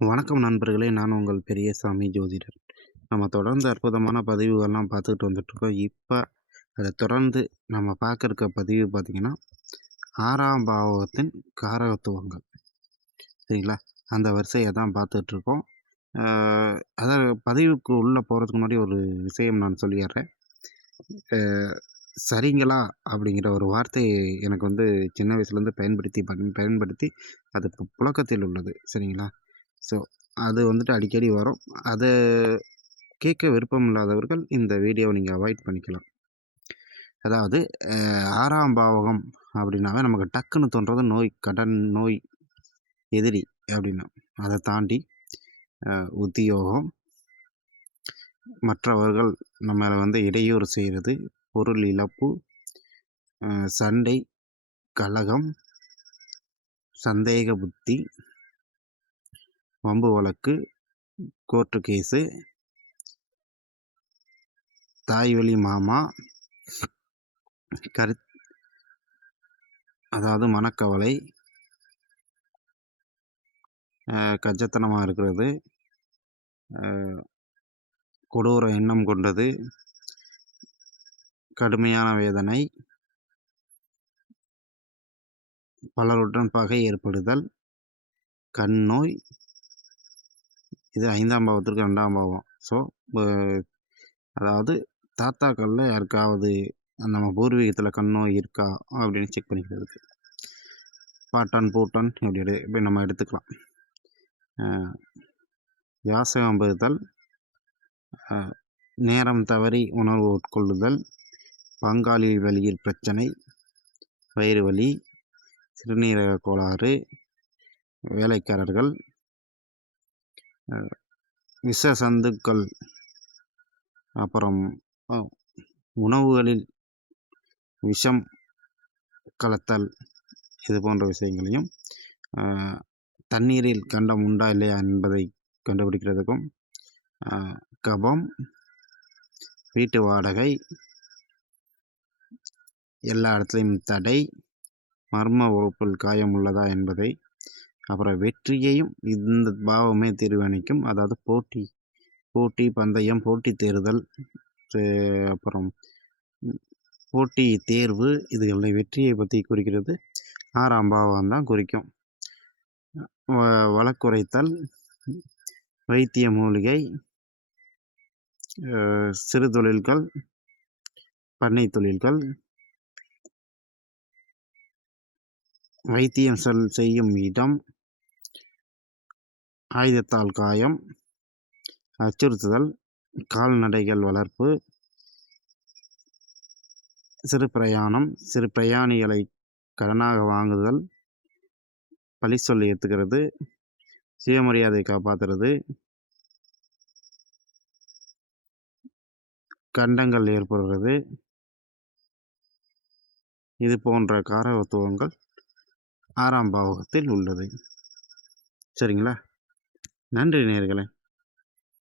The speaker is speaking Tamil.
வணக்கம் நண்பர்களே! நான் உங்கள் பெரியசாமி ஜோதிடர். நம்ம தொடர்ந்து அற்புதமான பதிவுகள்லாம் பார்த்துக்கிட்டு வந்துட்டுருக்கோம். இப்ப அத தொடர்ந்து நம்ம பார்க்க இருக்க பதிவு பார்த்தீங்கன்னா, 6ஆம் பாவகத்தின் காரகத்துவங்கள். சரிங்களா? அந்த வரிசைய தான் பார்த்துட்ருக்கோம். ஆ அதாவது பதிவுக்கு உள்ள போறதுக்கு முன்னாடி ஒரு விஷயம் நான் சொல்லிர்றேன். அ சரிங்களா? அப்படிங்கிற ஒரு வார்த்தை எனக்கு சின்ன வயசுலேருந்து பயன்படுத்தி அது புழக்கத்தில் உள்ளது. சரிங்களா? ஸோ, அது அடிக்கடி வரும். அத கேட்க விருப்பம் இல்லாதவர்கள் இந்த வீடியோவ நீங்க அவாய்ட் பண்ணிக்கலாம். அதாவது அ 6ஆம் பாவகம் அப்படின்னாவே நமக்கு டக்குன்னு தோன்றது நோய், கடன், நோய், எதிரி அப்படின்னு. அத தாண்டி உத்தியோகம், மற்றவர்கள் நம்மள இடையூறு செய்றது, பொருள் இழப்பு, சண்டை, கலகம், சந்தேக புத்தி, வம்பு வழக்கு, கோர்ட்டு கேஸு, தாய்வழி மாமா, கருத் அதாவது மனக்கவலை, கஞ்சத்தனமா இருக்கிறது, கொடூர எண்ணம் கொண்டது, கடுமையான வேதனை, பலருடன் பகை ஏற்படுதல், கண் நோய். இது 5ஆம் பாவத்திற்கு 2ஆம் பாவம். ஸோ, அ அதாவது தாத்தாக்கள்ல யாருக்காவது நம்ம பூர்வீகத்தில கண் நோய் இருக்கா அப்படின்னு செக் பண்ணிக்கிறதுக்கு. பாட்டன், பூட்டன் இப்படி நம்ம எடுத்துக்கலாம். யாசகம் பெறுதல், அ நேரம் தவறி உணவு உட்கொள்ளுதல், பங்காளி வழியில் பிரச்சனை, வயிறு வலி, சிறுநீரக கோளாறு, வேலைக்காரர்கள், விஷ சந்துக்கள், அப்புறம் உணவுகளில் விஷம் கலத்தல், இது போன்ற விஷயங்களையும், தண்ணீரில் கண்டம் உண்டா இல்லையா என்பதை கண்டுபிடிக்கிறதுக்கும், கபம், வீட்டு வாடகை, எல்லா இடத்துலையும் தடை, மர்ம உறுப்பில் காயம் உள்ளதா என்பதை, அப்புறம் வெற்றியையும் இந்த பாவமே தீர்மானிக்கும். அதாவது போட்டி பந்தயம், போட்டி தேர்தல், அப்புறம் போட்டி தேர்வு, இதுகளில் வெற்றியை பற்றி குறிக்கிறது 6ஆம் பாவம் தான் குறிக்கும். வழக்குரைத்தல், வைத்திய மூலிகை, சிறு தொழில்கள், பண்ணை தொழில்கள், வைத்தியம் செய்யும் இடம், ஆயுதத்தால் காயம், அச்சுறுத்துதல், கால்நடைகள் வளர்ப்பு, சிறு பிரயாணம், சிறு பிரயாணிகளை கடனாக வாங்குதல், பழி சொல்லி ஏற்றுக்கிறது, சுயமரியாதை காப்பாற்றுறது, கண்டங்கள் ஏற்படுறது, இது போன்ற காரகத்துவங்கள் 6ஆம் பாவகத்தில் உள்ளது. சரிங்களா? நன்றி நேயர்களே.